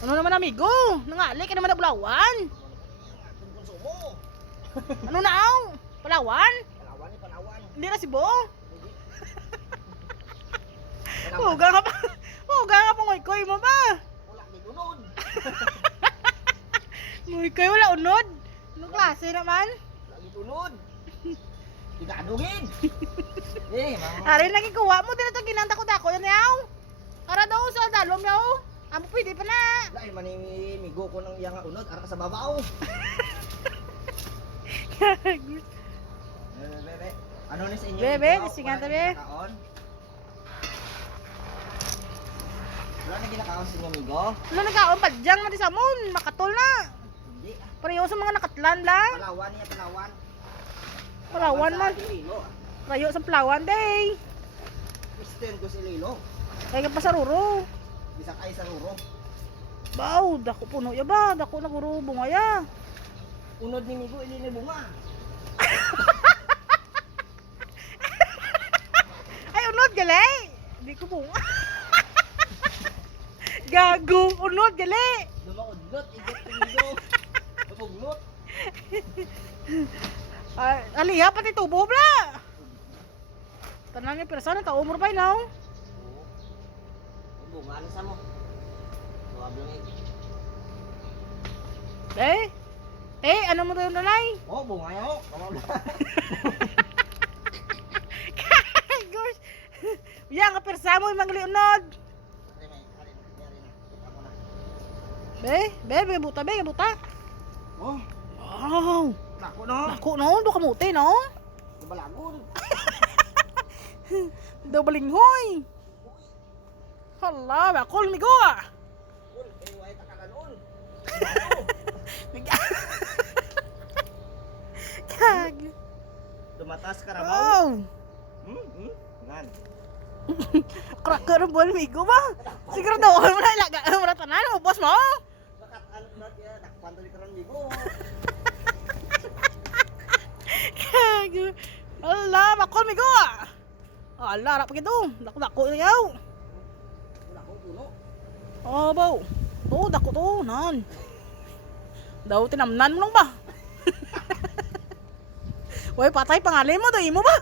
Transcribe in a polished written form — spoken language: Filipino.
Ano naman amigo? Nangali ka naman na Bulawan. Konsumo. Ano na aw? Palawan? Palawan ni Palawan. Hindi na Cebu? Huga nga pa. Huga nga pa ngoy-koy mo ba? Wala ni unod. Ngoy-koy wala unod. Anong klase naman? Wala ni unod. Tigadugin. Mga Ari naging kuha mo din ito ginanta ko dako yan yaw. Para daw sa dalom yaw. Amo pwede pa na. wala man ni migo ko ng iyang unod ara ka sa babaw. Bebe. Ano ni sa inyo? Bebe, ikaw? lisingan Wala ta, be. na ginakaon? Wala na ginakaon sa inyo, migo? Ano nagkaon padyang na di sa mon, makatol na. Hindi. Pareho sa mga nakatlan lang. Palawan niya, Palawan. Palawan man. Sa Iloilo. Rayo sa Palawan day. Kristen ko sa Iloilo. Kaya pa sa Ruro. Bisa kay sa Ruro. Baw, dako puno ya ba? Dako na guro bungaya. Unod ni migo, hindi ni bunga. Ay, unod gali. Hindi ko bunga. Gago, unod gali. Dumaudlot, igot ni migo. Dumaudlot. Aliha pati tubo bla. Tanan ni persona ka umur pa now. Oo. Bunga na sa mo. Tuwablo ni. Ano mo to yung nanay? Oh, bunga yo. Gosh. Yang ka persa mo yung mga unod. Be, buta. Oh, Wow. nako no. Naku no, do kamuti no. Balagon. Do balinghoy. Hala, bakol migo. Ul, kay way takalanon. Kag. Dumatas karabaw. Wow. Ngan. Cracker bol migo ba? Siguro daw mo na ilaga mo na tanan mo boss mo. Bakat ano na kaya dakpan to karon migo. Kag. Hala, bakol migo. Hala, ra pagito. Dako yaw. Wala ko puno. Oh, baw. Oh, dako to nan. Daw tinamnan mo lang ba? Way patay pangalan mo, do imo ba?